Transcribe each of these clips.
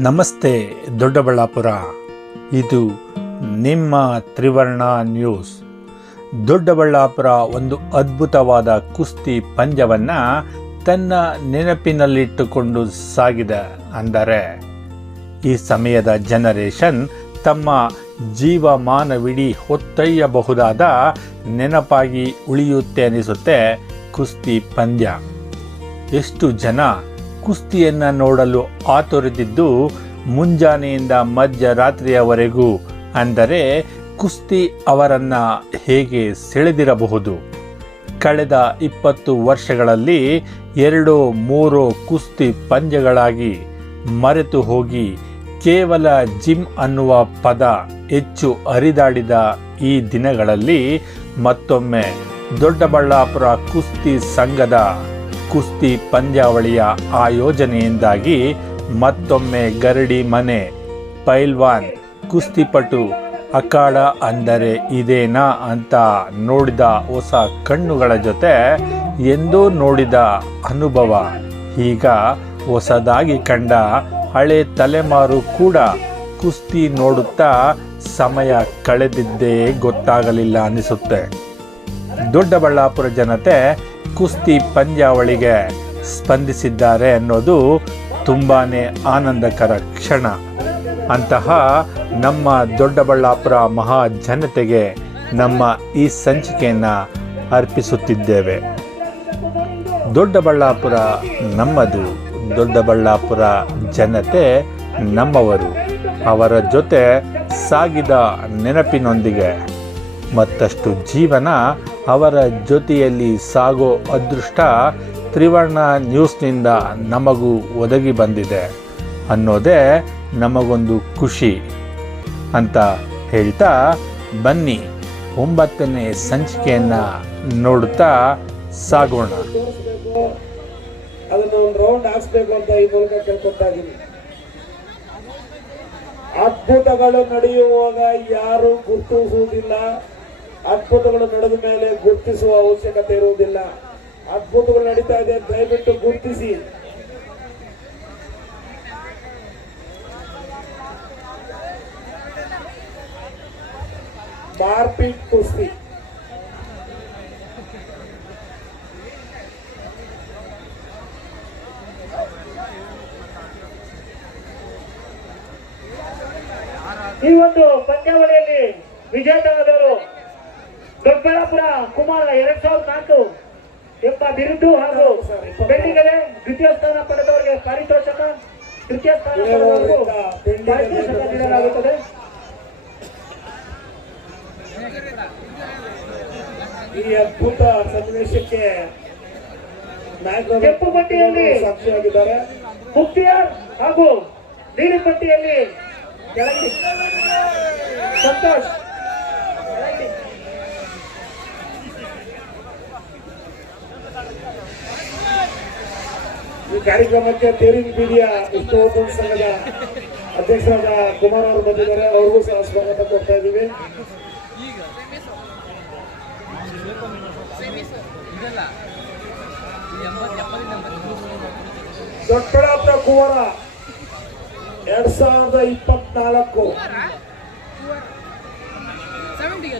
ನಮಸ್ತೆ ದೊಡ್ಡಬಳ್ಳಾಪುರ. ಇದು ನಿಮ್ಮ ತ್ರಿವರ್ಣ ನ್ಯೂಸ್. ದೊಡ್ಡಬಳ್ಳಾಪುರ ಒಂದು ಅದ್ಭುತವಾದ ಕುಸ್ತಿ ಪಂದ್ಯವನ್ನು ತನ್ನ ನೆನಪಿನಲ್ಲಿಟ್ಟುಕೊಂಡು ಸಾಗಿದೆ ಅಂದರೆ, ಈ ಸಮಯದ ಜನರೇಷನ್ ತಮ್ಮ ಜೀವಮಾನವಿಡೀ ಹೊತ್ತೊಯ್ಯಬಹುದಾದ ನೆನಪಾಗಿ ಉಳಿಯುತ್ತೆ ಅನಿಸುತ್ತೆ ಕುಸ್ತಿ ಪಂದ್ಯ. ಎಷ್ಟು ಜನ ಕುಸ್ತಿಯನ್ನು ನೋಡಲು ಆತೊರೆದಿದ್ದು ಮುಂಜಾನೆಯಿಂದ ಮಧ್ಯರಾತ್ರಿಯವರೆಗೂ. ಅಂದರೆ ಕುಸ್ತಿ ಅವರನ್ನು ಹೇಗೆ ಸೆಳೆದಿರಬಹುದು? ಕಳೆದ ಇಪ್ಪತ್ತು ವರ್ಷಗಳಲ್ಲಿ ಎರಡು, ಮೂರು ಕುಸ್ತಿ ಪಂದ್ಯಗಳಾಗಿ ಮರೆತು ಹೋಗಿ ಕೇವಲ ಜಿಮ್ ಅನ್ನುವ ಪದ ಹೆಚ್ಚು ಹರಿದಾಡಿದ ಈ ದಿನಗಳಲ್ಲಿ ಮತ್ತೊಮ್ಮೆ ದೊಡ್ಡಬಳ್ಳಾಪುರ ಕುಸ್ತಿ ಸಂಘದ ಕುಸ್ತಿ ಪಂದ್ಯಾವಳಿಯ ಆಯೋಜನೆಯಿಂದಾಗಿ ಮತ್ತೊಮ್ಮೆ ಗರಡಿ ಮನೆ, ಪೈಲ್ವಾನ್, ಕುಸ್ತಿಪಟು, ಅಖಾಡ ಅಂದರೆ ಇದೇನಾ ಅಂತ ನೋಡಿದ ಹೊಸ ಕಣ್ಣುಗಳ ಜೊತೆ ಎಂದೋ ನೋಡಿದ ಅನುಭವ. ಈಗ ಹೊಸದಾಗಿ ಕಂಡ ಹಳೆ ತಲೆಮಾರು ಕೂಡ ಕುಸ್ತಿ ನೋಡುತ್ತಾ ಸಮಯ ಕಳೆದಿದ್ದೇ ಗೊತ್ತಾಗಲಿಲ್ಲ ಅನಿಸುತ್ತೆ. ದೊಡ್ಡಬಳ್ಳಾಪುರ ಜನತೆ ಕುಸ್ತಿ ಪಂದ್ಯಾವಳಿಗೆ ಸ್ಪಂದಿಸಿದ್ದಾರೆ ಅನ್ನೋದು ತುಂಬಾ ಆನಂದಕರ ಕ್ಷಣ. ಅಂತಹ ನಮ್ಮ ದೊಡ್ಡಬಳ್ಳಾಪುರ ಮಹಾ ಜನತೆಗೆ ನಮ್ಮ ಈ ಸಂಚಿಕೆಯನ್ನು ಅರ್ಪಿಸುತ್ತಿದ್ದೇವೆ. ದೊಡ್ಡಬಳ್ಳಾಪುರ ನಮ್ಮದು, ದೊಡ್ಡಬಳ್ಳಾಪುರ ಜನತೆ ನಮ್ಮವರು. ಅವರ ಜೊತೆ ಸಾಗಿದ ನೆನಪಿನೊಂದಿಗೆ ಮತ್ತಷ್ಟು ಜೀವನ ಅವರ ಜೊತೆಯಲ್ಲಿ ಸಾಗೋ ಅದೃಷ್ಟ ತ್ರಿವರ್ಣ ನ್ಯೂಸ್ನಿಂದ ನಮಗೂ ಒದಗಿ ಬಂದಿದೆ ಅನ್ನೋದೇ ನಮಗೊಂದು ಖುಷಿ ಅಂತ ಹೇಳ್ತಾ ಬನ್ನಿ ಒಂಬತ್ತನೇ ಸಂಚಿಕೆಯನ್ನು ನೋಡುತ್ತಾ ಸಾಗೋಣ. ತೋರಿಸ್ಬೇಕು ಒಂದು ರೌಂಡ್ ಅಂತ ಈ ಮೂಲಕ ಅದ್ಭುತಗಳು ನಡೆಯುವಾಗ ಯಾರು ಗುರುತಿಸುವುದಿಲ್ಲ. ಅದ್ಭುತಗಳು ನಡೆದ ಮೇಲೆ ಗುರುತಿಸುವ ಅವಶ್ಯಕತೆ ಇರುವುದಿಲ್ಲ. ಅದ್ಭುತಗಳು ನಡೀತಾ ಇದೆ, ದಯವಿಟ್ಟು ಗುರುತಿಸಿ. ಮಾರ್ಪಿಟ್ ಕುಸ್ತಿ. ಈ ಒಂದು ಪಂದ್ಯಾವಳಿಯಲ್ಲಿ ವಿಜೇತರಾದವರು ದೊಡ್ಡಬಳ್ಳಾಪುರ ಕುಮಾರ ಎರಡ್ ಸಾವಿರದ ನಾಲ್ಕು ಎಂಬ ಬಿರುದು ಹಾಗೂ ಬೆಳ್ಳಿಗೆರೆ ದ್ವಿತೀಯ ಸ್ಥಾನ ಪಡೆದವರಿಗೆ ಪಾರಿತೋಷಕ ತೃತೀಯ ಸ್ಥಾನ ಪಡೆದವರಿಗೂ ಪಾರಿತೋಷಕ ನೀಡಲಾಗುತ್ತದೆ. ಈ ಅದ್ಭುತ ಸನ್ನಿವೇಶಕ್ಕೆ ಕೆಂಪು ಪಟ್ಟಿಯಲ್ಲಿ ಸಾಕ್ಷಿಯಾಗಿದ್ದಾರೆ. ಮುಕ್ತಿಯಾರ್ ಹಾಗೂ ನೀಲಿ ಪಟ್ಟಿಯಲ್ಲಿ ಕೆಳಗೆ ಸಂತೋಷ್ ಈ ಕಾರ್ಯಕ್ರಮಕ್ಕೆ ತೇರಿನ ಬೀದಿಯ ವಿಷ್ಣುವರ್ಧನ್ ಸಂಘದ ಅಧ್ಯಕ್ಷರಾದ ಕುಮಾರ್ ಅವರು ಬಂದಿದ್ದಾರೆ. ಅವ್ರಿಗೂ ಸಹ ಸ್ವಾಗತ ಕೊಡ್ತಾ ಇದ್ದೀವಿ. ದೊಡ್ಡಬಳ್ಳಾಪುರ ಕುವರ ಎರಡ್ ಸಾವಿರದ ಇಪ್ಪತ್ನಾಲ್ಕು. ಸೆವೆಂಟಿಗೆ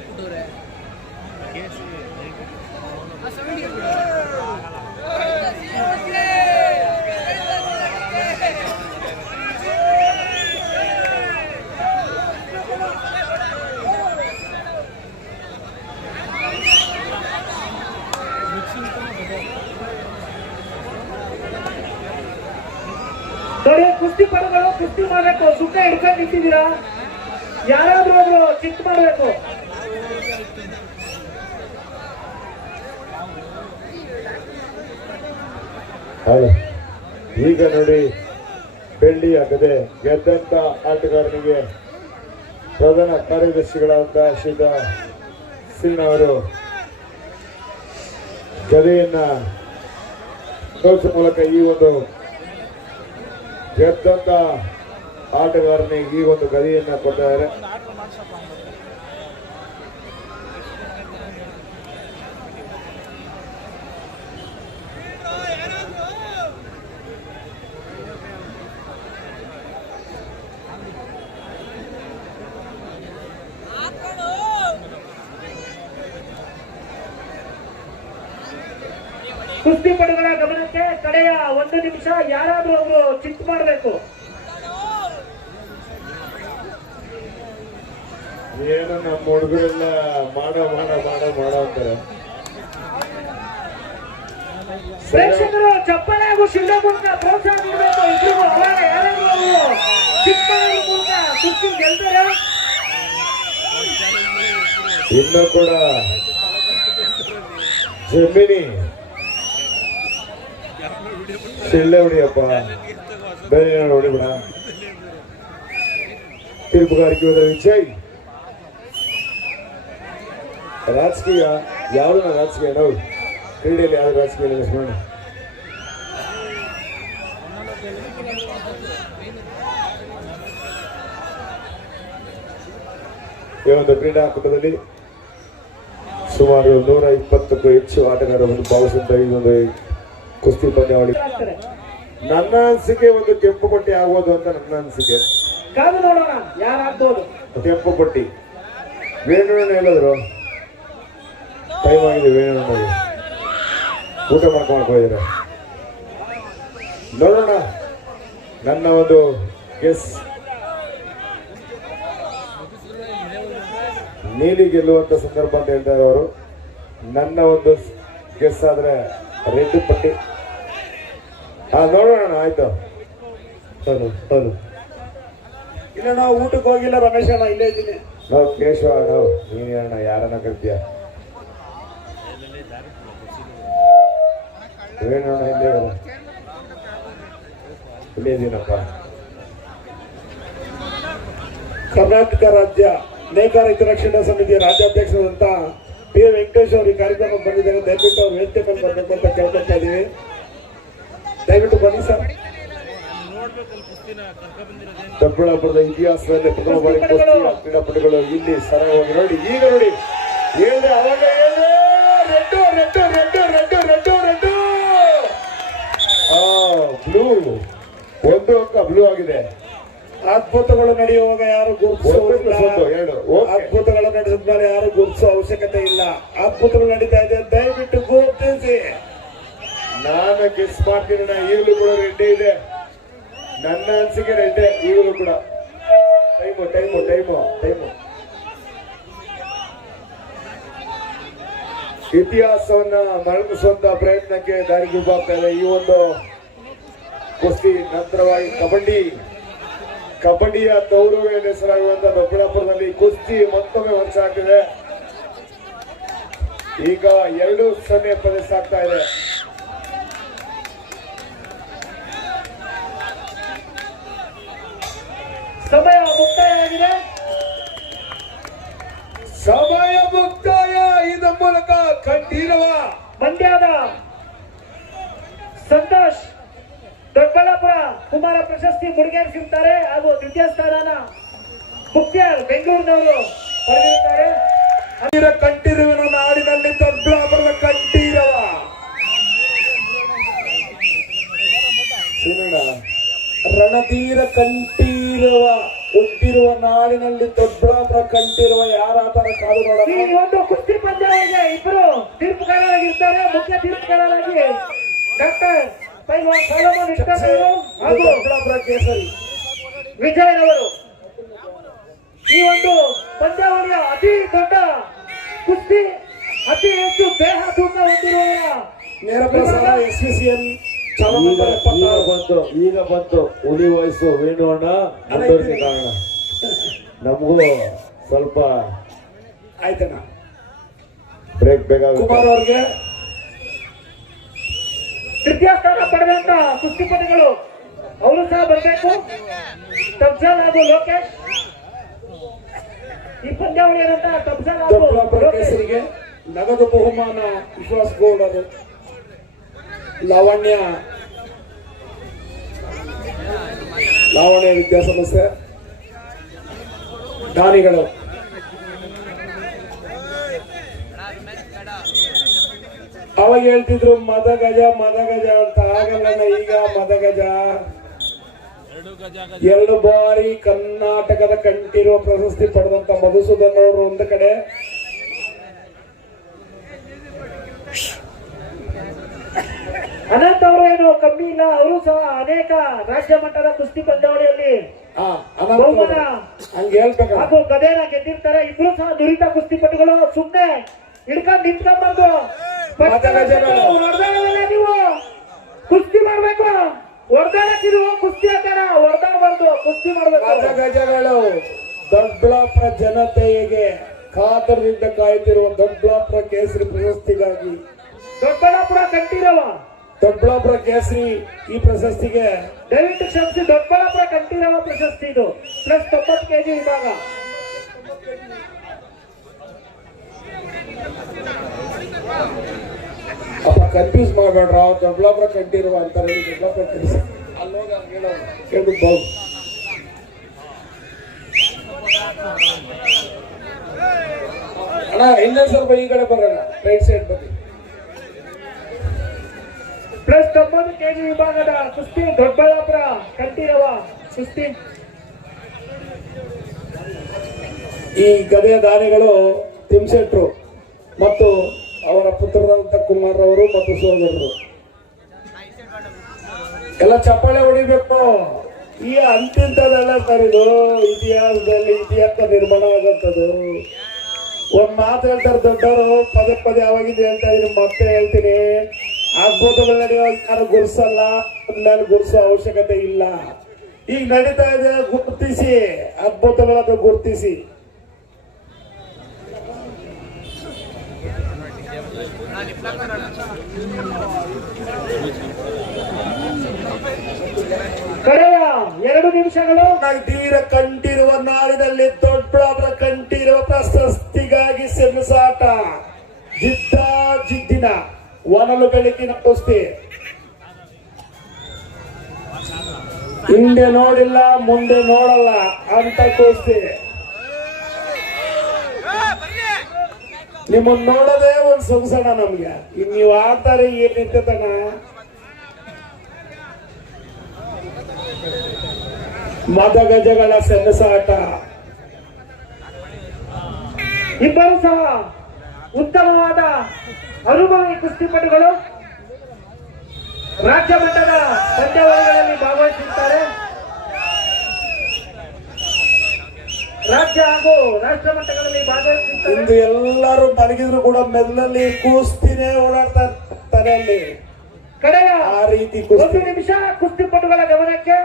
ನೋಡಿ, ಕುಸ್ತಿ ಪಡೆಗಳು ಕುಸ್ತಿ ಮಾಡಬೇಕು. ಸುಮ್ಮನೆ ಹಿಡ್ಕೊಂಡು ನಿಂತಿದ್ದೀರಾ? ಯಾರಾದ್ರೂ ಒಬ್ರು ಚಿತ್ ಮಾಡಬೇಕು. ಈಗ ನೋಡಿ, ಬೆಳ್ಳಿ ಆಗದೆ ಗೆದ್ದಂತ ಆಟಗಾರನಿಗೆ ಪ್ರಧಾನ ಕಾರ್ಯದರ್ಶಿಗಳಾದ ಶ್ರೀತ ಸಿನ್ ಅವರು ಗದೆಯನ್ನ ತೋರಿಸುವ ಮೂಲಕ ಈ ಒಂದು ಗೆದ್ದಂತ ಆಟಗಾರನಿಗೆ ಈ ಒಂದು ಗದಿಯನ್ನು ಕೊಟ್ಟಿದ್ದಾರೆ ಕುಸ್ತಿಪಟುಗಳ ಗಮನಕ್ಕೆ ಕಡೆಯ ಒಂದು ನಿಮಿಷ ಯಾರಾದ್ರೂ ಒಬ್ರು ಚಿತ್ ಮಾಡಬೇಕು. ಏನು ನಮ್ಮ ಹುಡುಗರೆಲ್ಲ ಮಾಡೋ ಮಾಡೋ ಮಾಡೋ ಮಾಡೋ ಅಂತಾರೆ. ಪ್ರೇಕ್ಷಕರು ಚಪ್ಪಲೆ ಹಾಗೂ ಶಿಲ್ಡ ಮೂಲಕ ಪ್ರೋತ್ಸಾಹ ನೀಡಬೇಕು. ಇಬ್ರಿಗೂ ಅವಾಗ ಯಾರಾದ್ರೂ ಚಿತ್ ಮೂಲಕ ಕುಸ್ತಿ ಗೆಲ್ತಾರೆ ಇನ್ನೂ ಕೂಡ ಜಮಿನಿ ಶಿಳ್ಳೆ ಹೊಡಿಯಪ್ಪ. ಬೇರೆ ಹೊಡಿಬಿಡ. ತೀರ್ಪುಗಾರಿಕೆ ಹೋದ ವಿಜಯ್. ರಾಜಕೀಯ, ಯಾವ್ದು ರಾಜಕೀಯ ನಾವು ಕ್ರೀಡೆಯಲ್ಲಿ ಯಾವ್ದು ರಾಜಕೀಯ ಲಕ್ಷ್ಮಣ ಈ ಒಂದು ಕ್ರೀಡಾಕೂಟದಲ್ಲಿ ಸುಮಾರು ನೂರ ಇಪ್ಪತ್ತಕ್ಕೂ ಹೆಚ್ಚು ಆಟಗಾರರನ್ನು ಭಾವಿಸುತ್ತ ಈ ಒಂದು ಕುಸ್ತಿ ಪಂದ್ಯಾವಳಿ. ನನ್ನ ಅನಿಸಿಕೆ ಒಂದು ಕೆಂಪು ಕೊಟ್ಟಿ ಆಗ್ಬೋದು ಅಂತ ನನ್ನ ಅನಿಸಿಕೆ. ಕಾದು ನೋಡೋಣ ಯಾರಾಗ್ಬೋದು ಕೆಂಪು ಪಟ್ಟಿ ವೇಣು ಹೇಳಿದ್ರು. ಟೈಮ್ ಆಗಿದೆ ವೇಣು ವೇಣುಣ್ಣಗೆ ಊಟ ಮಾಡ್ಕೊಂಡು ಹೋಗಿದ್ರೆ ನೋಡೋಣ. ನನ್ನ ಒಂದು ಎಸ್ ನೀಲಿ ಗೆಲ್ಲುವಂತ ಸಂದರ್ಭ ಅಂತ ಹೇಳ್ತಾರೆ ಅವರು ನನ್ನ ಒಂದು ಗೆಸ್ ಆದ್ರೆ ರೆಡ್ ಪಟ್ಟಿ. ಹಾ ನೋಡೋಣ ಆಯ್ತು. ಹೌದು ಹೌದು ಇಲ್ಲ ನಾವು ಊಟಕ್ಕೆ ಹೋಗಿಲ್ಲ ರಮೇಶ್ ಅಣ್ಣ ಇಲ್ಲೇ ಇದ್ದೀನಿ. ನಾವು ಕೇಶವ ನಾವು ನೀನು ಅಣ್ಣ ಯಾರನ್ನ ಕರ್ತೀಯ? ಏನಣ್ಣ ಇಲ್ಲೇ. ಇಲ್ಲೇ ಇದ್ದೀನಪ್ಪ. ಕರ್ನಾಟಕ ರಾಜ್ಯ ನೇಕಾರ ರಕ್ಷಣಾ ಸಮಿತಿಯ ರಾಜ್ಯಾಧ್ಯಕ್ಷರಾದಂತ ಪಿ ವೆಂಕಟೇಶ್ ಅವರು ಈ ಕಾರ್ಯಕ್ರಮ ಬಂದಿದ್ದಾರೆ. ದಯವಿಟ್ಟು ಅವ್ರು ವೇದಿಕೆ ಮೇಲೆ ಬರಬೇಕು ಅಂತ ಕೇಳ್ಕೊತಾ ಇದೀವಿ ದಯವಿಟ್ಟು ಬನ್ನಿ ಸರ್. ದೊಡ್ಡಬಳ್ಳಾಪುರದ ಇತಿಹಾಸದಲ್ಲಿ ಪ್ರಥಮ ಬಾರಿ ಕ್ರೀಡಾಪಟುಗಳು ಇಲ್ಲಿ ಸರಳವಾಗಿ ನೋಡಿ. ಈಗ ನೋಡಿ. ಹೇಳ್ದೆ ಅವಾಗ ಹೇಳ್ದೆ red red red red red red. Blue. ಒಂದು ಅಂಕ ಬ್ಲೂ ಆಗಿದೆ. ಅದ್ಭುತಗಳು ನಡೆಯುವಾಗ ಯಾರು ಗುರುತಿಸುವುದಿಲ್ಲ ಎರಡು. ಅದ್ಭುತಗಳು ನಡೆಸಿದ ಮೇಲೆ ಯಾರು ಗುರುತಿಸುವ ಅವಶ್ಯಕತೆ ಇಲ್ಲ. ಅದ್ಭುತಗಳು ನಡೀತಾ ಇದೆ. ದಯವಿಟ್ಟು ಗುರುತಿಸಿ. ನಾನು ಗೆಸ್ ಮಾಡ್ತೀನಿ ಈಗಲೂ ಕೂಡ ರೆಡ್ಡಿ ಇದೆ. ನನ್ನ ಅನ್ಸಿಕೆ ರೆಡ್ಡೆ, ಈಗಲೂ ಕೂಡ. ಟೈಮು ಟೈಮು ಟೈಮು ಟೈಮು ಇತಿಹಾಸವನ್ನ ಮರಳಿಸುವಂತ ಪ್ರಯತ್ನಕ್ಕೆ ದಾರಿದೀಪಾಗ್ತಾ ಇದೆ. ಈ ಒಂದು ಕುಸ್ತಿ ನಂತರವಾಗಿ ಕಬಡ್ಡಿ. ಕಬಡ್ಡಿಯ ಗೌರವ ಹೆಸರಾಗುವಂತ ದೊಡ್ಡಬಳ್ಳಾಪುರದಲ್ಲಿ ಕುಸ್ತಿ ಮತ್ತೊಮ್ಮೆ ವರ್ಷ ಆಗ್ತಿದೆ. ಈಗ ಎರಡು ಸೊನ್ನೆ ಪ್ರದೇಶ ಆಗ್ತಾ ಇದೆ ಸಮಯ ಮುಕ್ತಾಯ ಆಗಿದೆ ಸಮಯ ಮುಕ್ತಾಯ ಇದ ಮೂಲಕ ಕಂಠೀರವ. ಮಂಡ್ಯದ ಸಂತೋಷ್ ದೊಡ್ಡಬಳ್ಳಾಪುರ ಕುಮಾರ ಪ್ರಶಸ್ತಿ ಮುಡಿಗೇರಿಸಿರುತ್ತಾರೆ. ಹಾಗೂ ದ್ವಿತೀಯ ಸ್ಥಾನ ಮುಖ್ಯ ಬೆಂಗಳೂರಿನವರು ಪಡೆದಿರುತ್ತಾರೆ. ತೀರ ಕಂಠೀರವನ ನಾಡಿನಲ್ಲಿ ದೊಡ್ಡಬಳ್ಳಾಪುರದ ಕಂಠೀರವ. ರಣಧೀರ ಕಂಠೀರವ. ಹುಟ್ಟಿರುವ ನಾಡಿನಲ್ಲಿ ದೊಡ್ಡ ಕಂಠಿರುವ ಯಾರ ಆತರ ಕಾದು ಈ ನೋಡೋಣ ಒಂದು ಕುಸ್ತಿ ಪಂದ್ಯಗಳಿಗೆ ಇಬ್ಬರು ತೀರ್ಪುಗಾರರಾಗಿರ್ತಾರೆ. ಮುಖ್ಯ ತೀರ್ಪುಗಾರರಾಗಿ ಡಾಕ್ಟರ್ ಪೈಲ್ವಾನ್ ಸಾಲಮನ್ ಇಟ್ಕಂತವರು ಹಾಗೂ ದೊಡ್ಡಬಳ್ಳಾಪುರ ಕೇಸರಿ. ವಿಜಯ್ ಅವರು. ಈ ಒಂದು ಪಂದ್ಯಾವಳಿಯ ಅತಿ ದೊಡ್ಡ ಕುಸ್ತಿ ಅತಿ ಹೆಚ್ಚು ದೇಹ ತೂಕ ಹೊಂದಿರುವ ನೇರ ಪ್ರಸಾರ ಎಸ್ ಸಿ ಸಿ ಎನ್ ಈಗ ಈಗ ಬಂತು ಈಗ ಬಂತು. ಹುಲಿ ವಯಸ್ಸು ವೇಣು ಅಣ್ಣ ಮುಂದುವರಿಕೆ ಕಾರಣ. ನಮಗೂ ಸ್ವಲ್ಪ ಆಯ್ತಣ್ಣ. ಬ್ರೇಕ್ ಬೇಕಾಗುತ್ತೆ. ಕುಮಾರ್ ಅವ್ರಿಗೆ ತೃತೀಯ ಸ್ಥಾನ ಪಡೆದಂತ ಕುಸ್ತಿಪಟುಗಳು ಅವರು ಸಹ ಬರಬೇಕು. ತಬ್ಸಲ್ ಹಾಗೂ ಲೋಕೇಶ್. ಈ ಏನಂತ ತಬ್ಸಲ್ ಹಾಗೂ ದೊಡ್ಡಬಳ್ಳಾಪುರ ಲೋಕೇಶ್. ನಗದು ಬಹುಮಾನ ವಿಶ್ವಾಸ್ ಗೌಡರು ಲಾವಣ್ಯ. ಲಾವಣ್ಯ ವಿದ್ಯಾಸಂಸ್ಥೆ. ದಾನಿಗಳು. ಅವಾಗ ಹೇಳ್ತಿದ್ರು ಮದ ಗಜ ಮದ ಗಜ ಅಂತ ಆಗಲ್ಲ ಈಗ ಮದ ಗಜ ಎರಡು ಬಾರಿ ಕರ್ನಾಟಕದ ಕಂಠಿರುವ ಪ್ರಶಸ್ತಿ ಪಡೆದಂತ ಮಧುಸೂದನ್ ಅವರು ಒಂದು ಕಡೆ. ಕಮ್ಮಿ ಇಲ್ಲ ಅವರು ಸಹ ಅನೇಕ ರಾಜ್ಯ ಮಟ್ಟದ ಕುಸ್ತಿ ಪಂದ್ಯಾವಳಿಯಲ್ಲಿ ಅನಂತ ಬಹುಮಾನ ಹಂಗೆ ಗದೇನ ಗೆದ್ದಿರ್ತಾರೆ. ಇಬ್ರು ಸಹ ನುರಿತ ಕುಸ್ತಿಪಟುಗಳು ಸುಮ್ಮನೆ ಹಿಡ್ಕೊಂಡ್ ನಿಂತ್ಕೊಂಡ್ಬಂದು ನೀವು. ಕುಸ್ತಿ ಮಾಡ್ಬೇಕು. ಹೊಡೆದಾಡಕ್ಕಿರುವ ಕುಸ್ತಿ ಆಟಾಡ ಹೊಡೆದಾಡಬಾರ್ದು. ಕುಸ್ತಿ ಮಾಡ್ಬೇಕು. ಗಜಗಳು. ದೊಡ್ಡಬಳ್ಳಾಪುರ ಜನತೆಗೆ ಕಾತರದಿಂದ ಕಾಯ್ತಿರುವ ದೊಡ್ಡಬಳ್ಳಾಪುರ ಕೇಸರಿ ಪ್ರಶಸ್ತಿಗಾಗಿ ದೊಡ್ಡಬಳ್ಳಾಪುರ ಕೇಸರಿ ಈ ಪ್ರಶಸ್ತಿಗೆ. ದಯವಿಟ್ಟು ಕ್ಷಮಿಸಿ ದೊಡ್ಡಬಳ್ಳಾಪುರ ಕಂಠೀರವ ಪ್ರಶಸ್ತಿ ಇದು. ಪ್ಲಸ್ ತೊಂಬತ್ತು ಕೆಜಿ ವಿಭಾಗ ಅಪ್ಪ ಕನ್ಫ್ಯೂಸ್ ಮಾಡಬೇಡ್ರ? ದೊಡ್ಡಬಳ್ಳಾಪುರ ಕಂಟಿರುವ ಅಂತಾರೆ ದೊಡ್ಡಬಳ್ಳಾಪುರ ಕೇಸರಿ. ಹೇಳ್ಬಿಟ್ಟು ಬಾವು ಅಣ್ಣ ಇನ್ನೊಂದು ಸ್ವಲ್ಪ ಈ ಕಡೆ ಬರೋಣ. ರೈಟ್ ಸೈಡ್ ಬನ್ನಿ. ಪ್ಲಸ್ ತೊಂಬತ್ತು ಕೆಜಿ ವಿಭಾಗದ ಕುಸ್ತಿ ದೊಡ್ಡಬಳ್ಳಾಪುರ, ಕಂಠೀರವ ಕುಸ್ತಿ. ಈ ಗದೆಯ ದಾನಿಗಳು ತಿಮ್ಸೆಟ್ರು ಮತ್ತು ಅವರ ಪುತ್ರರಾದಂಥ ಕುಮಾರ್ ಅವರು ಮತ್ತು ಸೋದರರು. ಎಲ್ಲ ಚಪ್ಪಾಳೆ ಹೊಡಿಬೇಕು. ಈ ಅಂತಿಂತದೆಲ್ಲ ಸರ್ ಇದು ಇತಿಹಾಸದಲ್ಲಿ ಇತಿಹಾಸ ನಿರ್ಮಾಣ ಆಗಂಥದ್ದು ಒಂದ್ ಮಾತು ಹೇಳ್ತಾರೆ, ದೊಡ್ಡವರು ಪದೇ ಪದೇ ಅವಾಗಿಂದ ಹೇಳ್ತಾ ಇದ್ರು ಮತ್ತೆ ಹೇಳ್ತೀನಿ. ನಡೆಯುವಾಗ ಯಾರು ಗುರ್ಸಲ್ಲ ನಾನು ಗುರ್ಸೋ ಅವಶ್ಯಕತೆ ಇಲ್ಲ. ಈಗ ನಡೀತಾ ಇದೆ, ಗುರುತಿಸಿ. ಅದ್ಭುತಗಳನ್ನು ಗುರುತಿಸಿ. ಕಡೆಯ ಎರಡು ನಿಮಿಷಗಳು. ತೀರ ಕಂಠಿರುವ ನಾಡಿನಲ್ಲಿ ದೊಡ್ಡ ಕಂಠಿರುವ ಪ್ರಶಸ್ತಿಗಾಗಿ ಸೆಣಸಾಟ. ಜಿದ್ದ ಜಿದ್ದಿನ. ಒನಲು ಬೆಳಕಿನ ಕುಸ್ತಿ. ಹಿಂದೆ ನೋಡಿಲ್ಲ, ಮುಂದೆ ನೋಡಲ್ಲ ಅಂತ ಕುಸ್ತಿ. ನಿಮ್ಮನ್ನ ನೋಡೋದೇ ಒಂದ್ ಸೊಗಸಣ ನಮ್ಗೆ. ಇನ್ ನೀವು ಆಡ್ತಾರೆ ಏನಿರ್ತದಣ್ಣ ಮದಗಜಗಳ ಸೆಣಸಾಟ. ಇಬ್ಬರು ಸಹ ಉತ್ತಮವಾದ ಅನುಭವಿ ಕುಸ್ತಿಪಟುಗಳು ರಾಜ್ಯ ಮಟ್ಟದ ಪಂದ್ಯಾವಳಿಗಳಲ್ಲಿ ಭಾಗವಹಿಸುತ್ತಾರೆ. ರಾಜ್ಯ ಹಾಗೂ ರಾಷ್ಟ್ರ ಮಟ್ಟಗಳಲ್ಲಿ ಭಾಗವಹಿಸುತ್ತಾರೆ. ಎಲ್ಲರೂ ಮಲಗಿದ್ರು ಕೂಡ ಮೆಲ್ಲಲ್ಲಿ ಕೂಸ್ತಿನೇ ಓಡಾಡ್ತಾ ಅಲ್ಲಿ ಕಡೆಯ ಆ ರೀತಿ ಒಂದು ನಿಮಿಷ ಕುಸ್ತಿಪಟುಗಳ ಗಮನಕ್ಕೆ.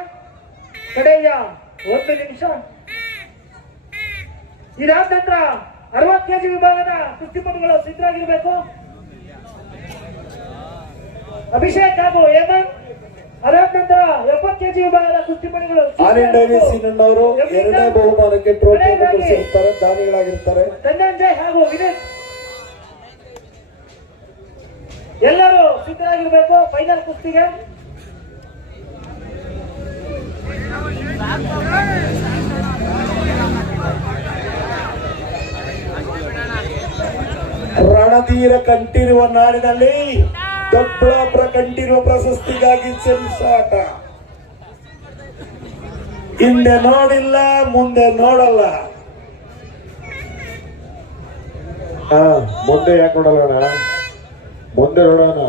ಕಡೆಯ ಒಂದು ನಿಮಿಷ. ಇದಾದ ನಂತರ ಅರವತ್ತು ಕೆಜಿ ವಿಭಾಗದ ಕುಸ್ತಿಪಟುಗಳು ಸಿದ್ಧರಾಗಿರ್ಬೇಕು. ಅಭಿಷೇಕ್ ಹಾಗೂ ಹೇಮಂತ್ ಅದಾದ ನಂತರ ಎಪ್ಪತ್ತು ಕೆಜಿ ವಿಭಾಗದ ಕುಸ್ತಿಪಣಿಗಳು ಡೈರಿ ಸೀನಣ್ಣವರು ಎರಡನೇ ಬಹುಮಾನಕ್ಕೆ ಟ್ರೋಫಿಯನ್ನು ಕೊಡಿಸಿರ್ತಾರೆ ದಾನಿಗಳಾಗಿರ್ತಾರೆ ಧನಂಜಯ್ ಹಾಗೂ ವಿನಯ್ ಎಲ್ಲರೂ ಸಿದ್ಧರಾಗಿರ್ಬೇಕು ಫೈನಲ್ ಕುಸ್ತಿಗೆ. ರಣಧೀರ ಕಂಠಿರುವ ನಾಡಿನಲ್ಲಿ ದೊಡ್ಡಬಳ್ಳಾಪುರ ಕಂಠಿರುವ ಪ್ರಶಸ್ತಿಗಾಗಿ ಸೆಣಸಾಟ ಹಿಂದೆ ನೋಡಿಲ್ಲ ಮುಂದೆ ನೋಡಲ್ಲ. ಹಾ ಮುಂದೆ ಯಾಕೆ ನೋಡಲ್ಲ ಮುಂದೆ ನೋಡೋಣ.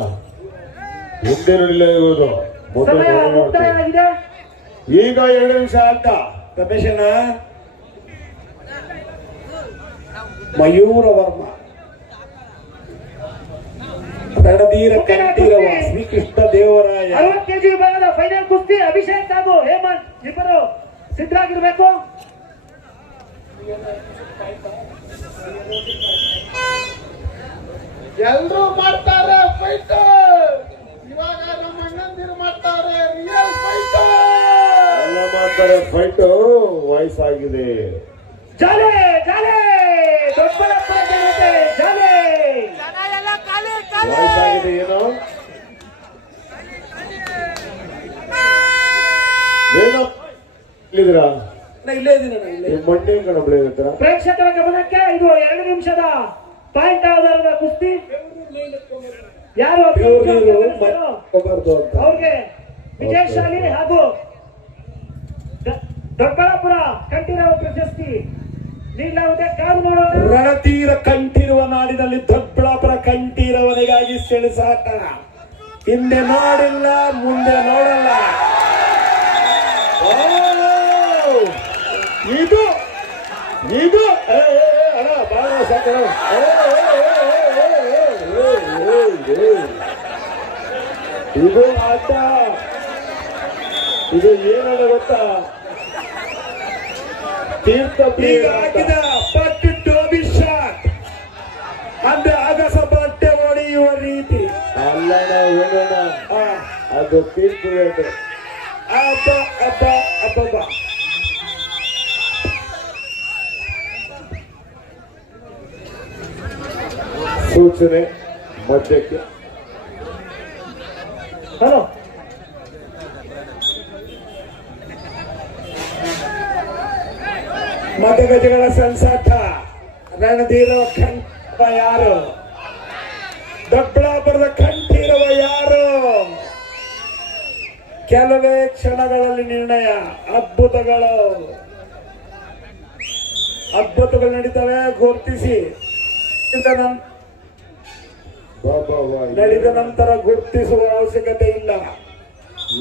ಮುಂದೆ ನೋಡಿಲ್ಲ ಇರೋದು ಮುಂದೆ ನೋಡೋಣ ಈಗ ಎರಡು ನಿಮಿಷ ಅಂತ ರಮೇಶಣ್ಣ. ಮಯೂರ ವರ್ಮ. ರಣಧೀರ ಕಂಠೀರವ ಶ್ರೀಕೃಷ್ಣ ದೇವರಾಯ. ಅರವತ್ತು ಕೆಜಿ ವಿಭಾಗದ ಫೈನಲ್ ಕುಸ್ತಿ ಅಭಿಷೇಕ್ ಹಾಗೂ ಹೇಮಂತ್ ಇಬ್ಬರು ಸಿದ್ಧರಾಗಿರ್ಬೇಕು. ಎಲ್ರು ಮಾಡ್ತಾರೆ ಫೈಟ್ ಇವಾಗ ನಮ್ಮ ಅಣ್ಣಂದಿರು ಮಾಡ್ತಾರೆ ರಿಯಲ್ ಫೈಟ್ ಎಲ್ಲ ಮಾಡ್ತಾರೆ ಫೈಟ್ ವಯಸ್ಸಾಗಿದೆ. ಜಾಲೆ ಜಾಲೆ ದೊಡ್ಡ ಜಾಲೆ. ಏನೋ? ಏನೋ ಇಲ್ಲಿದ್ದೀರಾ ಇಲ್ಲೇ ಮಂಡಿ ಪ್ರೇಕ್ಷಕರ ಗಮನಕ್ಕೆ ಇದು ಎರಡು ನಿಮಿಷದ ಪಾಯಿಂಟ್ ಆಧಾರದ ಕುಸ್ತಿ. ಯಾರು ಅವ್ರಿಗೆ ವಿಜಯಶಾಲಿ ಹಾಗೂ ದೊಡ್ಡಬಳ್ಳಾಪುರ ಕಂಠೀರವ ಪ್ರಶಸ್ತಿ. ರಣತೀರ ಕಂಠಿರುವ ನಾಡಿನಲ್ಲಿ ದೊಡ್ಡಬಳ್ಳಾಪುರ ಕಂಠೀರವನಿಗಾಗಿ ಸೆಳೆಸಾಟ ಹಿಂದೆ ನೋಡಿಲ್ಲ ಮುಂದೆ ನೋಡಲ್ಲ! ಇದು ಇದು. ಇದು ಆಟ ಇದು ಏನದ ಗೊತ್ತಾ ತೀರ್ಥ ಈಗ ಹಾಕಿದ ಪಟ್ಟು ಟೋಬಿ ಶಾಟ್ ಅಂದ್ರೆ ಅಗಸ ಬಟ್ಟೆ ಹೊಡೆಯುವ ರೀತಿ. ಅಲ್ಲಣ್ಣ ಹೋಗೋಣ ಅದು ಅಬ್ಬ ಅಬ್ಬ ಅಬ್ಬಬ್ಬ. ಸೂಚನೆ ಮಧ್ಯಕ್ಕೆ. ಹಲೋ. ಮತಗಜಗಳ ಸಂಸಾಟ ರಣಧೀರೋ ಕಂಠ ಯಾರು? ದೊಡ್ಡಾಪುರದ ಕಂಠೀರವ ಯಾರು? ಕೆಲವೇ ಕ್ಷಣಗಳಲ್ಲಿ ನಿರ್ಣಯ, ಅದ್ಭುತಗಳು. ಅದ್ಭುತಗಳು ನಡೀತವೆ, ಗುರುತಿಸಿ. ನಡೆದ ನಂತರ ಗುರುತಿಸುವ ಅವಶ್ಯಕತೆ ಇಲ್ಲ.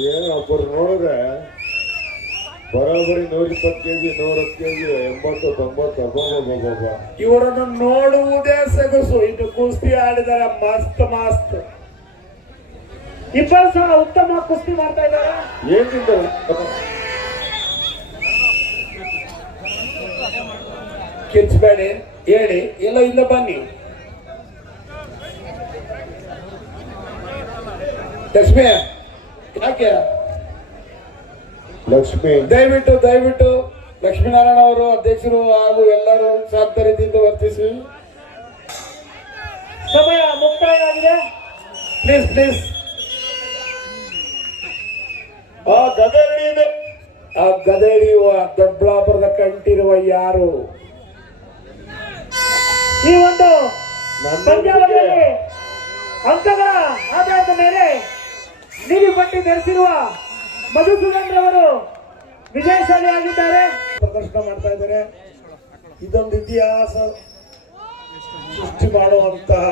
ಏನು ಒಬ್ಬರು ನೋಡಿದ್ರೆ ಬರೋಬರಿ ನೂರ ಇಪ್ಪತ್ತು ಕೆಜಿ ನೂರ ಕೆಜಿ ಎಂಬತ್ತು ತೊಂಬತ್ತು ಅಬ್ಬಬ್ಬಬ್ಬಬ್ಬ. ಇವರನ್ನು ನೋಡುವುದೇ ಸೆಗಸು. ಇದು ಕುಸ್ತಿ ಆಡಿದಾರೆ ಮಸ್ತ್ ಮಸ್ತ್. ಇಬ್ಬರು ಸಹ ಉತ್ತಮ ಕುಸ್ತಿ ಮಾಡ್ತಾ ಇದ್ದಾರೆ. ಏನ್ ತಿಂತಾರೆ ಕಿರ್ಚಬೇಡಿ ಹೇಳಿ ಎಲ್ಲ ಇಲ್ಲ ಬನ್ನಿ. ಲಕ್ಷ್ಮಿ ಯಾಕೆ? ಲಕ್ಷ್ಮಿ. ದಯವಿಟ್ಟು ದಯವಿಟ್ಟು ಲಕ್ಷ್ಮೀನಾರಾಯಣ ಅವರು ಅಧ್ಯಕ್ಷರು ಹಾಗೂ ಎಲ್ಲರೂ ಶಾಂತ ರೀತಿಯಿಂದ ವರ್ತಿಸಿ. ಸಮಯ ಮುಕ್ತಾಯ ಆಗಿದೆ ಪ್ಲೀಸ್ ಪ್ಲೀಸ್ ಆ ಗದೆ ಹಿಡಿಯಿದೆ ಆ ಗದೆ ಹಿಡಿಯುವ ದೊಡ್ಡಬಳ್ಳಾಪುರದ ಕಂಟಿರುವ ಯಾರು? ಈ ಒಂದು ನನ್ನ ಪಂದ್ಯಾವಳಿಯಲ್ಲಿ ಅಂಕಗಳ ಆಧಾರದ ಮೇಲೆ ನೀಲಿ ಪಟ್ಟಿ ಧರಿಸಿರುವ ಮಧುಸೂದನ್ ವಿಜಯಶಾಲಿ ಆಗಿದ್ದಾರೆ. ಪ್ರದರ್ಶನ ಮಾಡ್ತಾ ಇದ್ದಾರೆ. ಇದೊಂದು ಇತಿಹಾಸ ಸೃಷ್ಟಿ ಮಾಡುವಂತಹ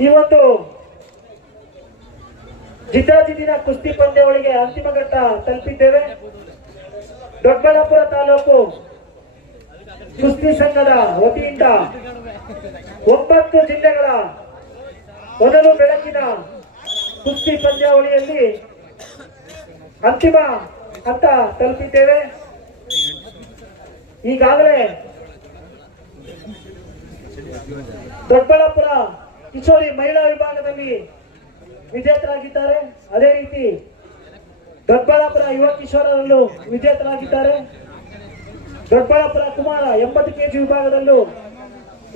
ಈ ಒಂದು ಜಿದ್ದಾಜಿದ್ದಿನ ಕುಸ್ತಿ ಪಂದ್ಯಾವಳಿಗೆ ಅಂತಿಮ ಘಟ್ಟ ತಲುಪಿದ್ದೇವೆ. ದೊಡ್ಡಬಳ್ಳಾಪುರ ತಾಲೂಕು ಕುಸ್ತಿ ಸಂಘದ ವತಿಯಿಂದ ಒಂಬತ್ತು ಜಿಲ್ಲೆಗಳ ಮೊದಲು ಬೆಳಕಿನ ಕುಸ್ತಿ ಪಂದ್ಯಾವಳಿಯಲ್ಲಿ ಅಂತಿಮ ಹಂತ ತಲುಪಿದ್ದೇವೆ. ಈಗಾಗಲೇ ದೊಡ್ಡಬಳ್ಳಾಪುರ ಕಿಶೋರಿ ಮಹಿಳಾ ವಿಭಾಗದಲ್ಲಿ ವಿಜೇತರಾಗಿದ್ದಾರೆ. ಅದೇ ರೀತಿ ದೊಡ್ಡಬಳ್ಳಾಪುರ ಯುವ ಕಿಶೋರರಲ್ಲೂ ವಿಜೇತರಾಗಿದ್ದಾರೆ. ದೊಡ್ಡಬಳ್ಳಾಪುರ ಕುಮಾರ ಎಂಬತ್ತು ಕೆಜಿ ವಿಭಾಗದಲ್ಲೂ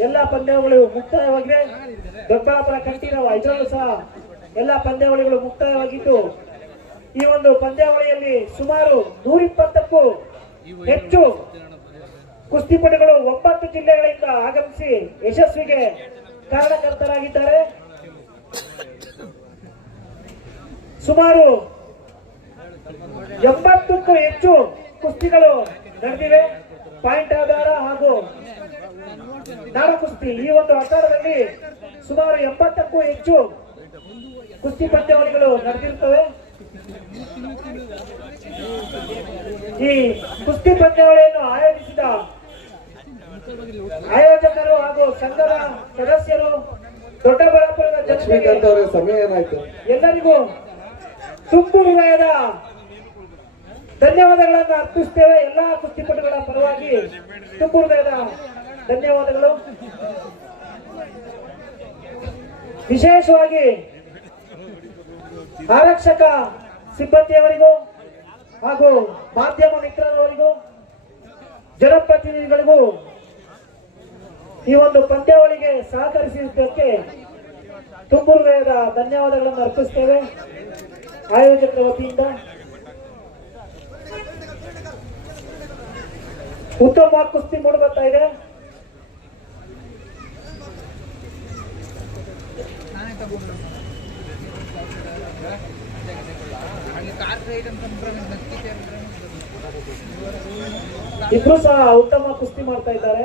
ಎಲ್ಲ ಪಂದ್ಯಾವಳಿಗಳು ಮುಕ್ತಾಯವಾಗಿದೆ. ದೊಡ್ಡಬಳ್ಳಾಪುರ ಕಂಠೀರವ ಇದರಲ್ಲೂ ಸಹ ಎಲ್ಲ ಪಂದ್ಯಾವಳಿಗಳು ಮುಕ್ತಾಯವಾಗಿದ್ದು, ಈ ಒಂದು ಪಂದ್ಯಾವಳಿಯಲ್ಲಿ ಸುಮಾರು ನೂರಿಪ್ಪತ್ತಕ್ಕೂ ಹೆಚ್ಚು ಕುಸ್ತಿಪಟುಗಳು ಒಂಬತ್ತು ಜಿಲ್ಲೆಗಳಿಂದ ಆಗಮಿಸಿ ಯಶಸ್ವಿಗೆ ಕಾರಣಕರ್ತರಾಗಿದ್ದಾರೆ ಸುಮಾರು ಎಂಬತ್ತಕ್ಕೂ ಹೆಚ್ಚು ಕುಸ್ತಿಗಳು ನಡೆದಿವೆ. ಪಾಯಿಂಟ್ ಆಧಾರ ಹಾಗೂ ದಾರ ಕುಸ್ತಿ ಈ ಒಂದು ಆಕಾರದಲ್ಲಿ ಸುಮಾರು ಎಂಬತ್ತಕ್ಕೂ ಹೆಚ್ಚು ಕುಸ್ತಿ ಪಂದ್ಯಾವಳಿಗಳು ನಡೆದಿರುತ್ತವೆ. ಈ ಕುಸ್ತಿ ಪಂದ್ಯಾವಳಿಯನ್ನು ಆಯೋಜಿಸಿದ ಆಯೋಜಕರು ಹಾಗೂ ಸಂಘದ ಸದಸ್ಯರು ದೊಡ್ಡಬಳ್ಳಾಪುರದ ಜನರಿಗೆ ಲಕ್ಷ್ಮೀಕಾಂತ್ ಅವರ ಸಮಯ ಏನಾಯ್ತು? ಎಲ್ಲರಿಗೂ ತುಂಬು ಹೃದಯದ ಧನ್ಯವಾದಗಳನ್ನು ಅರ್ಪಿಸ್ತೇವೆ. ಎಲ್ಲಾ ಕುಸ್ತಿಪಟುಗಳ ಪರವಾಗಿ ತುಂಬು ಹೃದಯದ ಧನ್ಯವಾದಗಳು. ವಿಶೇಷವಾಗಿ ಆರಕ್ಷಕ ಸಿಬ್ಬಂದಿಯವರಿಗೂ ಹಾಗೂ ಮಾಧ್ಯಮ ಮಿತ್ರರವರಿಗೂ ಜನಪ್ರತಿನಿಧಿಗಳಿಗೂ ಈ ಒಂದು ಪಂದ್ಯಾವಳಿಗೆ ಸಹಕರಿಸಿದ್ದಕ್ಕೆ ತುಂಬು ಹೃದಯದ ಧನ್ಯವಾದಗಳನ್ನು ಅರ್ಪಿಸ್ತೇವೆ. ಆಯೋಜಕರ ವತಿಯಿಂದ ಉತ್ತಮ ಕುಸ್ತಿ ಮೂಡ್ ಬರ್ತಾ ಇದೆ. ಇಬ್ರು ಸಹ ಉತ್ತಮ ಕುಸ್ತಿ ಮಾಡ್ತಾ ಇದ್ದಾರೆ.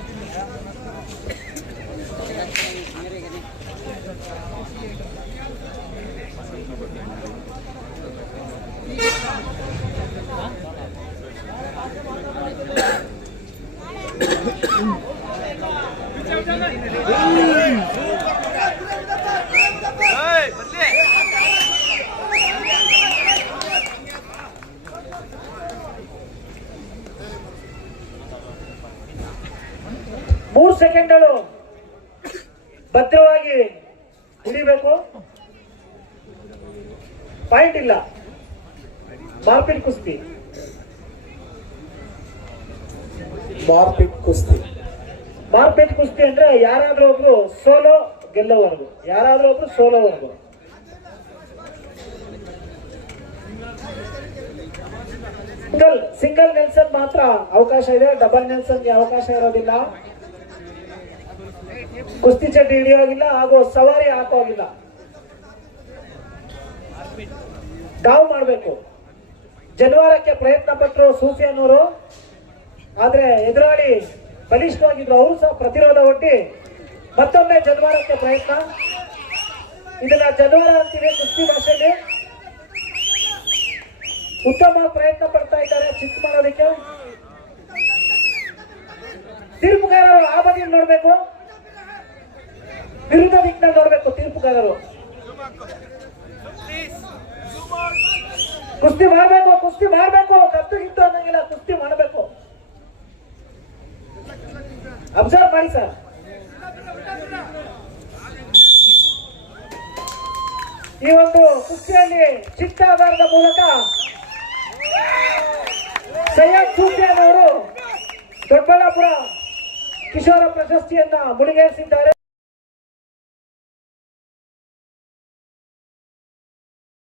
ಮೂರು ಸೆಕೆಂಡ್ಗಳು ಭದ್ರವಾಗಿ ಹಿಡಿಬೇಕು ಪಾಯಿಂಟ್ ಇಲ್ಲ ಮಾರ್ಪಿಟ್ ಕುಸ್ತಿ ಮಾರ್ಪಿಟ್ ಕುಸ್ತಿ. ಮಾರ್ಪಿಟ್ ಕುಸ್ತಿ ಅಂದ್ರೆ ಯಾರಾದ್ರೂ ಒಬ್ರು ಸೋಲೋ ಗೆಲ್ಲೋವರೆಗೂ ಯಾರಾದ್ರೂ ಒಬ್ರು ಸೋಲೋವರೆಗೂ ಸಿಂಗಲ್ ಸಿಂಗಲ್ ನೆಲ್ಸನ್ ಮಾತ್ರ ಅವಕಾಶ ಇದೆ. ಡಬಲ್ ನೆಲ್ಸನ್ಗೆ ಅವಕಾಶ ಇರೋದಿಲ್ಲ. ಕುಸ್ತಿ ಚಡ್ಡಿ ಹಿಡಿಯೋಗಿಲ್ಲ, ಹಾಗೂ ಸವಾರಿ ಹಾಕೋಗಿಲ್ಲ. ಡಾವ್ ಮಾಡಬೇಕು. ಜನವಾರಕ್ಕೆ ಪ್ರಯತ್ನ ಪಟ್ಟರು ಸೂಫಿಯನ್ನವರು ಆದ್ರೆ ಎದುರಾಳಿ ಬಲಿಷ್ಠವಾಗಿದ್ರು ಅವರು ಸಹ ಪ್ರತಿರೋಧ ಒಡ್ಡಿ ಮತ್ತೊಮ್ಮೆ ಜನವಾರಕ್ಕೆ ಪ್ರಯತ್ನ. ಇದನ್ನ ಜನವಾರ ಅಂತೀವಿ ಕುಸ್ತಿ ಭಾಷೆಯಲ್ಲಿ. ಉತ್ತಮ ಪ್ರಯತ್ನ ಪಡ್ತಾ ಇದ್ದಾರೆ ಚಿತ್ ಮಾಡೋದಕ್ಕೆ ತೀರ್ಪುಗಾರರು ಆ ಬದಿ ನೋಡ್ಬೇಕು. ವಿರುದ್ಧ ದಿಕ್ಕಿನಲ್ಲಿ ನೋಡ್ಬೇಕು ತೀರ್ಪುಗಾರರು. ಕುಸ್ತಿ ಮಾಡ್ಬೇಕು ಕುಸ್ತಿ ಮಾಡ್ಬೇಕು ಕತ್ತು ಇತ್ತು ಅನ್ನಂಗಿಲ್ಲ, ಕುಸ್ತಿ ಮಾಡಬೇಕು. ಅಬ್ಸರ್ವ್ ಮಾಡಿ ಸರ್ ಈ ಒಂದು ಕುಸ್ತಿಯಲ್ಲಿ ಚಿಕ್ಕ ಆಧಾರದ ಮೂಲಕ ಸೈಯದ್ ಸೂಫಿಯಾನ್ ಅವರು ದೊಡ್ಡಬಳ್ಳಾಪುರ ಕಿಶೋರ ಪ್ರಶಸ್ತಿಯನ್ನ ಮುಡಿಗೇರಿಸಿದ್ದಾರೆ.